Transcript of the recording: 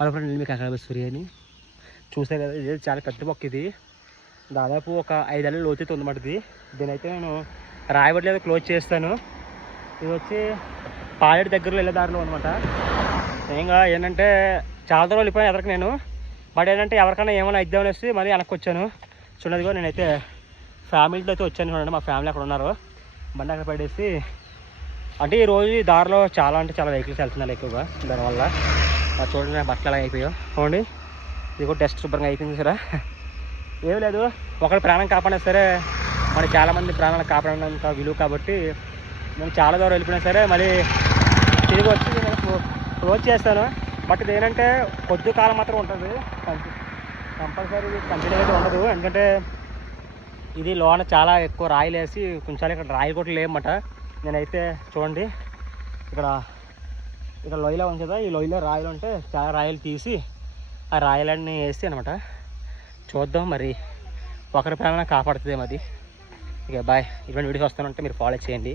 Hello friend, మీకు అక్కడ సూర్య అని చూసే కదా. ఇది చాలా పెద్ద మొక్క. ఇది దాదాపు ఒక 5 ఏళ్ళ లోతైతే ఉందన్నమాట. దీని అయితే నేను రాయబడలేదు, క్లోజ్ చేస్తాను. ఇది వచ్చి పాలేడు దగ్గరలో వెళ్ళే దారిలో అనమాట. ఇంకా ఏంటంటే చాలా దూరం వెళ్ళిపోయాను ఎదరికి నేను. బట్ ఏంటంటే ఎవరికైనా ఏమైనా ఇద్దామని వస్తే మళ్ళీ వెనక్కి వచ్చాను. చూడదుగో నేనైతే ఫ్యామిలీతో అయితే వచ్చాను చూడండి. మా ఫ్యామిలీ అక్కడ ఉన్నారు. బండి అక్కడ పడేసి అంటే ఈరోజు దారిలో చాలా అంటే చాలా వెహికల్స్ వెళ్తున్నారు ఎక్కువగా. దానివల్ల చూడండి నా బట్టలు ఎలా అయిపోయావు చూడండి. ఇది కూడా టెస్ట్ శుభ్రంగా అయిపోయింది సరే. ఏం లేదు, ఒకరి ప్రాణం కాపాడినా సరే మరి చాలామంది ప్రాణాలు కాపాడినంత విలువ. కాబట్టి నేను చాలా దూరం వెళ్ళిపోయినా సరే మళ్ళీ తిరిగి వచ్చి నేను క్లోజ్ చేస్తాను. బట్ ఇది ఏంటంటే కొద్ది కాలం మాత్రం ఉంటుంది, కంపల్సరీ కంటిన్యూ అయితే ఉండదు. ఎందుకంటే ఇది లోన చాలా ఎక్కువ రాయిలు వేసి కొంచెం ఇక్కడ రాయి కూడా లేవన్నమాట. నేనైతే చూడండి ఇక్కడ లొయ్యలో ఉంది కదా, ఈ లొయ్యలో రాయలు ఉంటే చాలా రాయలు తీసి ఆ రాయలన్నీ వేసి అనమాట. చూద్దాం మరి ఒకరి ప్రాణాన్ని కాపాడుతుంది అది. ఇక బాయ్. ఇటువంటి వీడియోస్ వస్తానంటే మీరు ఫాలో చేయండి.